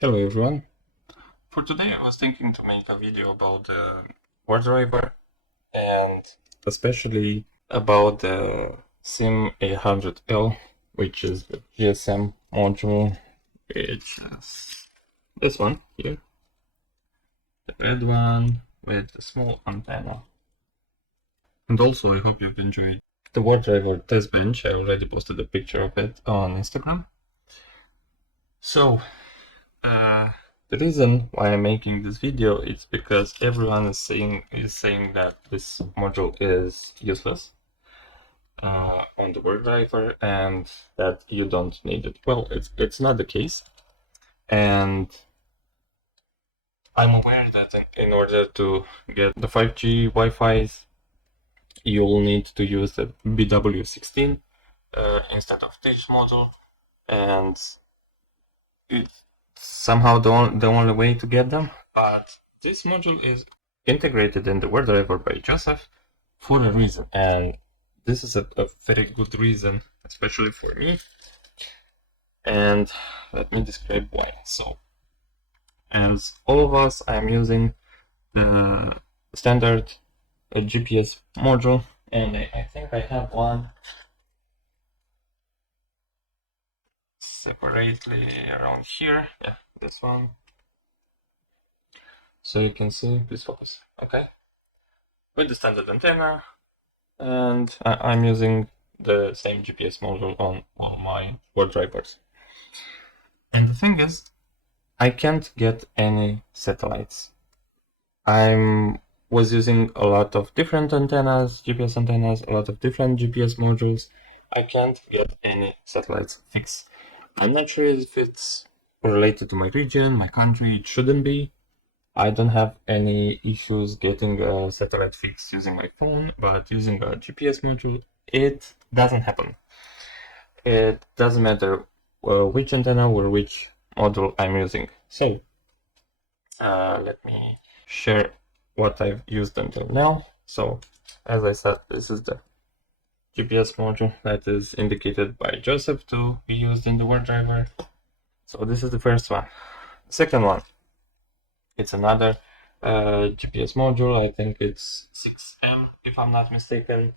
Hello everyone. For today I was thinking to make a video about the Wardriver and especially about the SIM800L, which is the GSM module, which has this one here, the red one with the small antenna. And also I hope you've enjoyed the Wardriver test bench. I already posted a picture of it on Instagram. So the reason why I'm making this video is because everyone is saying that this module is useless on the Wardriver and that you don't need it. Well, it's not the case, and I'm aware that in order to get the 5G Wi-Fi's, you'll need to use the BW16 instead of this module, and it's somehow the only way to get them. But this module is integrated in the Wardriver by Joseph for a reason, and this is a very good reason, especially for me. And let me describe why. So, as all of us, I'm using the standard GPS module, and I think I have one separately around here. Yeah, this one. So you can see, please focus. Okay, with the standard antenna, and I'm using the same GPS module on all my Wardrivers. And the thing is, I can't get any satellites. I was using a lot of different antennas, GPS antennas, a lot of different GPS modules. I can't get any satellites fixed. I'm not sure if it's related to my region, my country. It shouldn't be. I don't have any issues getting a satellite fix using my phone, but using a GPS module, it doesn't happen. It doesn't matter which antenna or which module I'm using. So, let me share what I've used until now. So, as I said, this is the GPS module that is indicated by Joseph to be used in the Wardriver. So this is the first one. The second one, it's another GPS module. I think it's 6M, if I'm not mistaken,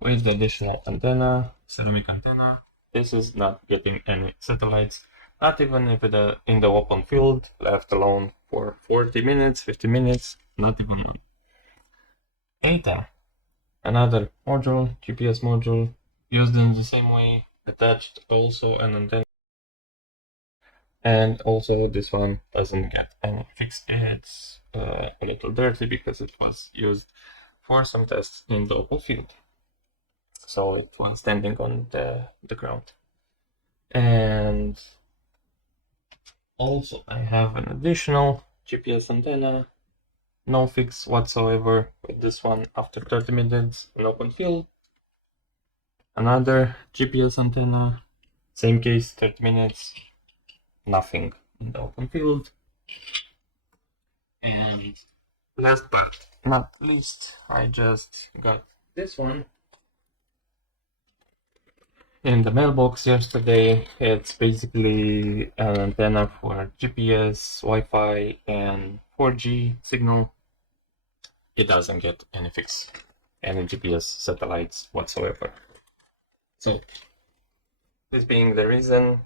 with the additional antenna, ceramic antenna. This is not getting any satellites, not even if it in the open field, left alone for 40 minutes, 50 minutes, not even one. 8M, another module, GPS module, used in the same way, attached also an antenna. And also this one doesn't get any fix. It's a little dirty because it was used for some tests in the open field. So it was standing on the ground. And also I have an additional GPS antenna. No fix whatsoever with this one after 30 minutes in open field. Another GPS antenna. Same case, 30 minutes. Nothing in the open field. And last but not least, I just got this one in the mailbox yesterday. It's basically an antenna for GPS, Wi-Fi, and 4G signal. It doesn't get any fix, any GPS satellites whatsoever. So, this being the reason,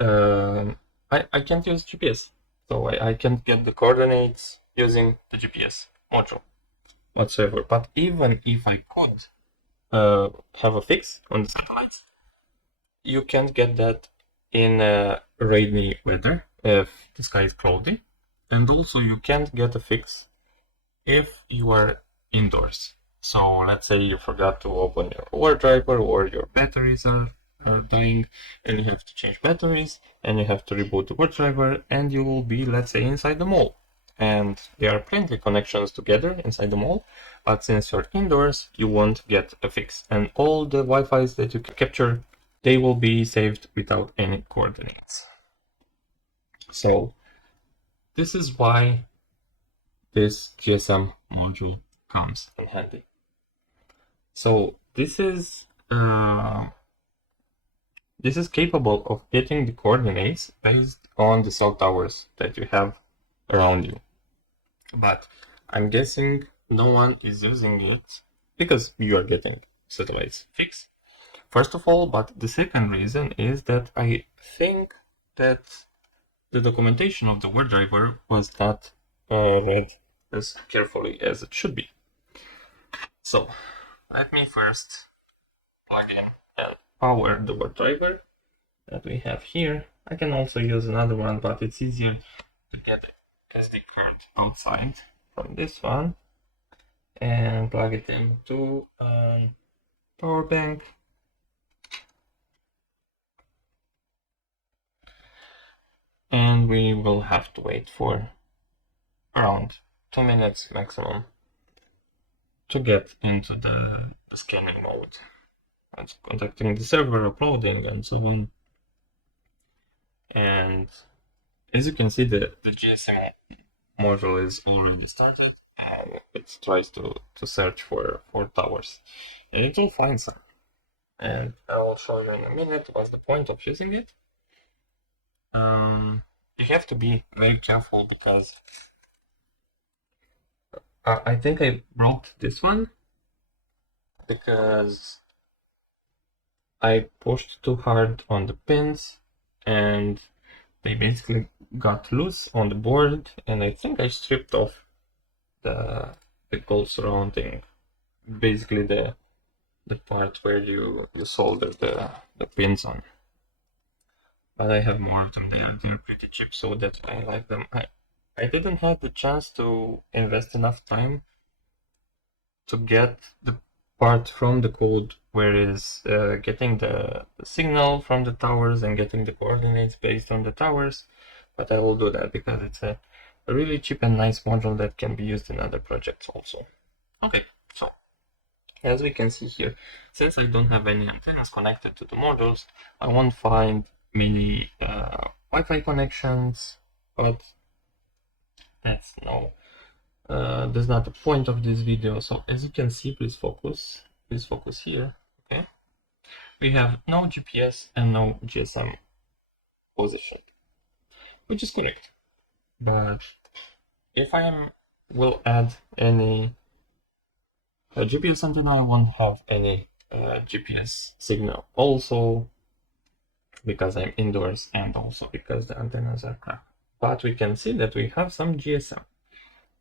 I can't use GPS. So I can't get the coordinates using the GPS module whatsoever. But even if I could have a fix on the satellites, you can't get that in rainy weather if the sky is cloudy. And also you can't get a fix if you are indoors. So let's say you forgot to open your Wardriver or your batteries are dying and you have to change batteries and you have to reboot the Wardriver and you will be, let's say, inside the mall. And there are plenty of connections together inside the mall, but since you're indoors, you won't get a fix. And all the Wi-Fi's that you capture, they will be saved without any coordinates. So this is why this GSM module comes in handy. So this is this is capable of getting the coordinates based on the cell towers that you have around you. But I'm guessing no one is using it because you are getting satellites fixed. First of all, but the second reason is that I think that the documentation of the Wardriver was not read as carefully as it should be. So let me first plug in and power the Wardriver that we have here. I can also use another one, but it's easier to get the SD card outside from this one and plug it into a power bank. And we will have to wait for around 2 minutes maximum to get into the scanning mode. It's contacting the server, uploading, and so on. And as you can see, the GSM module is already started, and it tries to search for towers. And it will find some. And I will show you in a minute what's the point of using it. You have to be very careful because I think I broke this one because I pushed too hard on the pins and they basically got loose on the board, and I think I stripped off the gold surrounding, basically the part where you solder the pins on. But I have more of them there. They're pretty cheap, so that's why I like them. I didn't have the chance to invest enough time to get the part from the code where is getting the signal from the towers and getting the coordinates based on the towers, but I will do that because it's a really cheap and nice module that can be used in other projects also. Okay, so as we can see here, since I don't have any antennas connected to the modules, I won't find many Wi-Fi connections, but that's not the point of this video. So as you can see, please focus here. Okay, we have no GPS and no GSM position, which is correct. But if I will add any GPS antenna, I won't have any GPS signal. Also because I'm indoors and also because the antennas are cracked. But we can see that we have some GSM.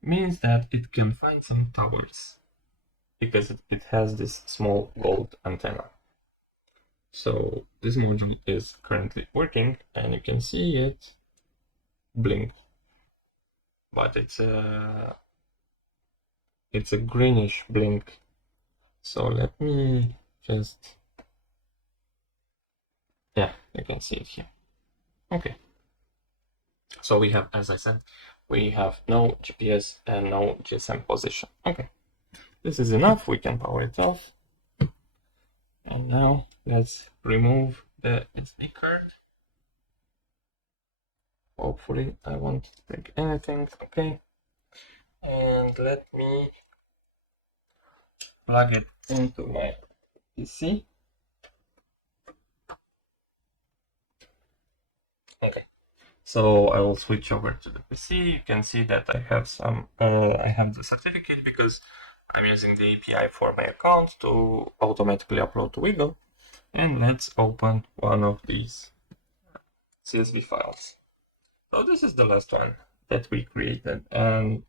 Means that it can find some towers because it has this small gold antenna. So this module is currently working and you can see it blink, but it's a greenish blink. So let me just, yeah, you can see it here. Okay, so we have, as I said, we have no GPS and no GSM position. Okay, this is enough. We can power it off. And now let's remove the SD card. Hopefully I won't break anything. Okay, and let me plug it into my PC. Okay, so I will switch over to the PC. You can see that I have some, I have the certificate because I'm using the API for my account to automatically upload to Wiggle. And let's open one of these CSV files. So this is the last one that we created, and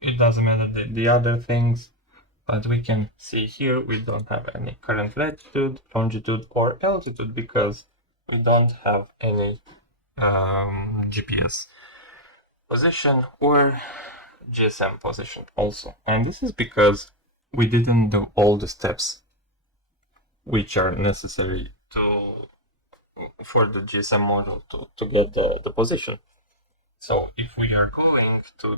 it doesn't matter the other things, but we can see here we don't have any current latitude, longitude, or altitude because we don't have any GPS position or GSM position also. And this is because we didn't do all the steps which are necessary for the GSM module to get the position. So if we are going to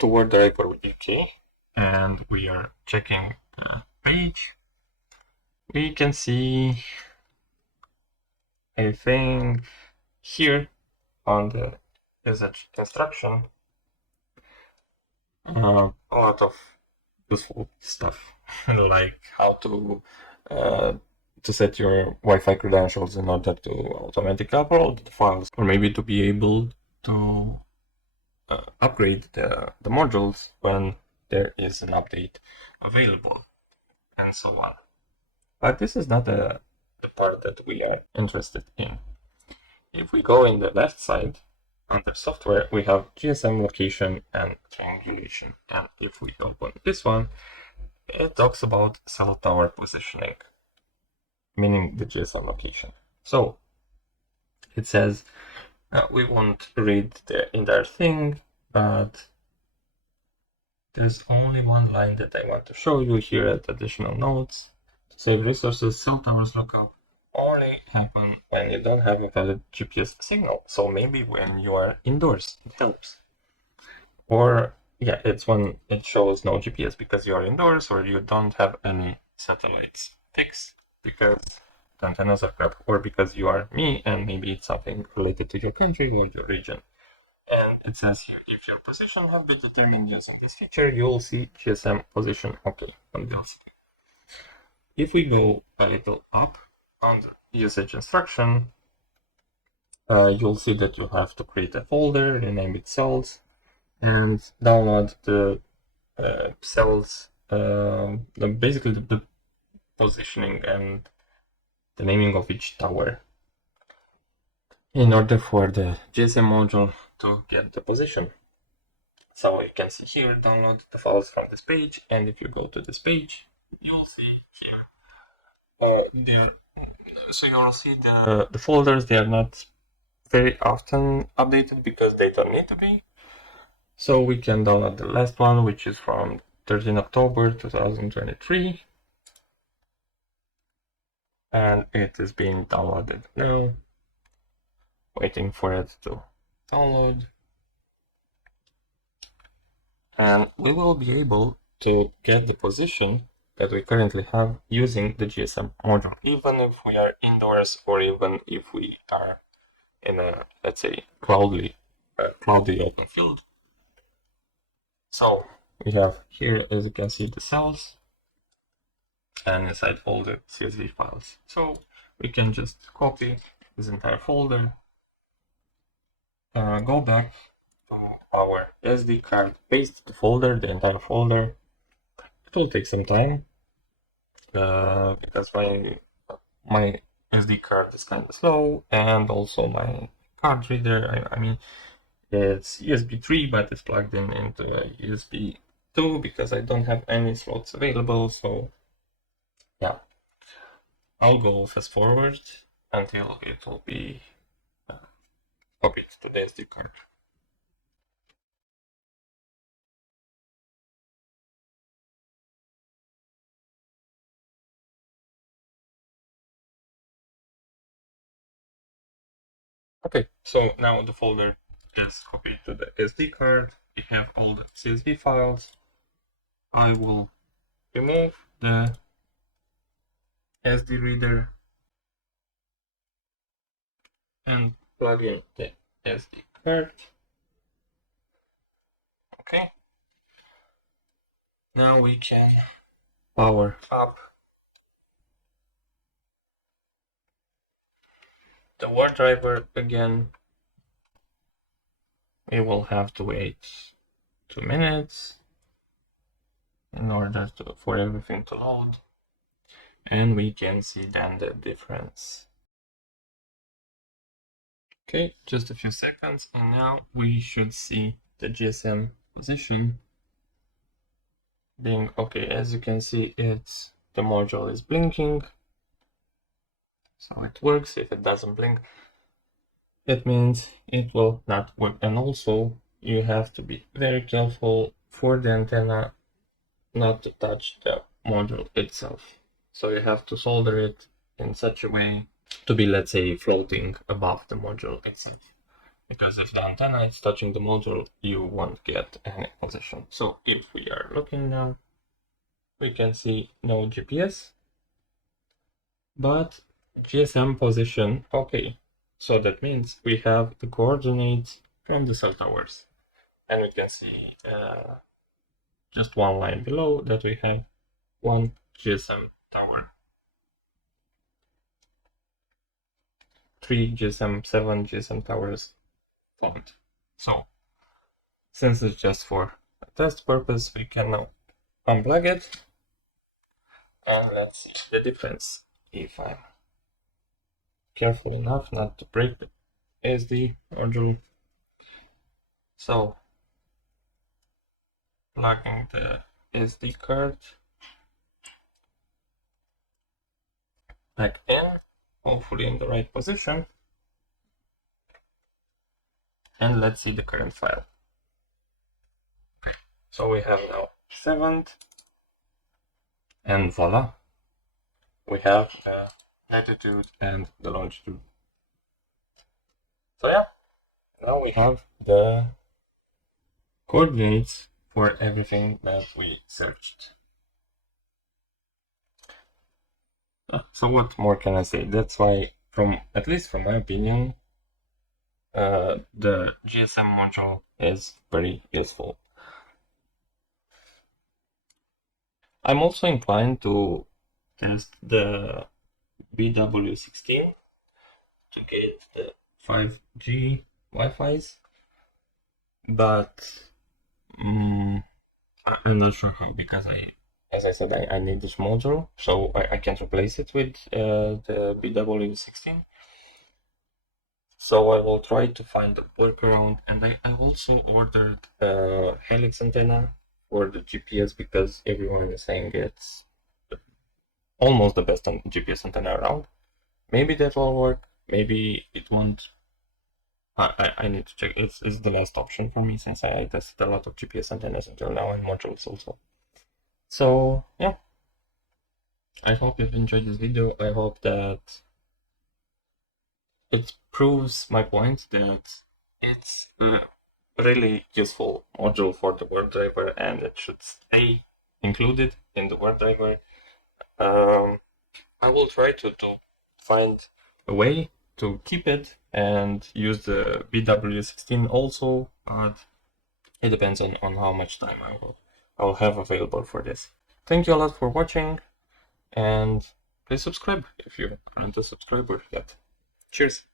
Wardriver UK and we are checking the page, we can see, I think, here on the usage instruction a lot of useful stuff like how to to set your Wi-Fi credentials in order to automatically upload the files, or maybe to be able to upgrade the modules when there is an update available, and so on. But this is not the part that we are interested in. If we go in the left side, under software, we have GSM location and triangulation. And if we open this one, it talks about cell tower positioning, meaning the GSM location. So it says we won't read the entire thing, but there's only one line that I want to show you here at additional notes. To save resources, cell towers lookup only happen when you don't have a valid GPS signal. So maybe when you are indoors, it helps. Or yeah, it's when it shows no GPS because you are indoors or you don't have any satellites fixed because the antennas are crap, or because you are me and maybe it's something related to your country or your region. And it says here, if your position have been determined using this feature, you will see GSM position OK on the LCD. If we go a little up on the usage instruction, you'll see that you have to create a folder, rename it cells, and download the cells, basically the positioning and the naming of each tower in order for the GSM module to get the position. So you can see here, download the files from this page, and if you go to this page, you'll see here, so you'll see the folders. They are not very often updated because they don't need to be. So we can download the last one, which is from 13 October 2023. And it is being downloaded now. Waiting for it to download. And we will be able to get the position that we currently have using the GSM module, even if we are indoors or even if we are in a, let's say, cloudy open field. So we have here, as you can see, the cells, and inside all the CSV files. So we can just copy this entire folder, go back to our SD card, paste the folder, the entire folder. It will take some time because my SD card is kind of slow, and also my card reader, I mean, it's USB 3, but it's plugged in into USB 2 because I don't have any slots available. So yeah, I'll go fast forward until it will be copied to the SD card. Okay, so now the folder is copied to the SD card. We have all the CSV files. I will remove the SD reader and plug in the SD card. Okay. Now we can power up the Wardriver again. We will have to wait 2 minutes in order for everything to load, and we can see then the difference. Okay, just a few seconds, and now we should see the GSM position being okay. As you can see, the module is blinking, so it works. If it doesn't blink, it means it will not work. And also, you have to be very careful for the antenna not to touch the module itself. So you have to solder it in such a way to be, let's say, floating above the module itself. Because if the antenna is touching the module, you won't get any position. So if we are looking now, we can see no GPS, but GSM position okay. So that means we have the coordinates from the cell towers. And we can see just one line below that we have one GSM tower. 3 GSM, 7 GSM towers formed. So, since it's just for a test purpose, we can now unplug it. And let's see the difference if I'm careful enough not to break the SD module. So, plugging the SD card back in, hopefully in the right position. And let's see the current file. So we have now 7th, and voila, we have the latitude and the longitude. So yeah, now we have the coordinates for everything that we searched. So what more can I say? That's why, at least from my opinion, the GSM module is very useful. I'm also inclined to test the BW16 to get the 5G Wi-Fi's, but I'm not sure how, because as I said, I need this module, so I can't replace it with the BW16. So I will try to find a workaround, and I also ordered a helix antenna for the GPS because everyone is saying it's almost the best GPS antenna around. Maybe that will work, maybe it won't. I need to check. It's the last option for me since I tested a lot of GPS antennas until now and modules also. So yeah, I hope you've enjoyed this video. I hope that it proves my point that it's a really useful module for the Wardriver and it should stay included in the Wardriver. I will try to find a way to keep it and use the BW16 also, but it depends on how much time I'll have available for this. Thank you a lot for watching, and please subscribe if you aren't a subscriber yet. Cheers!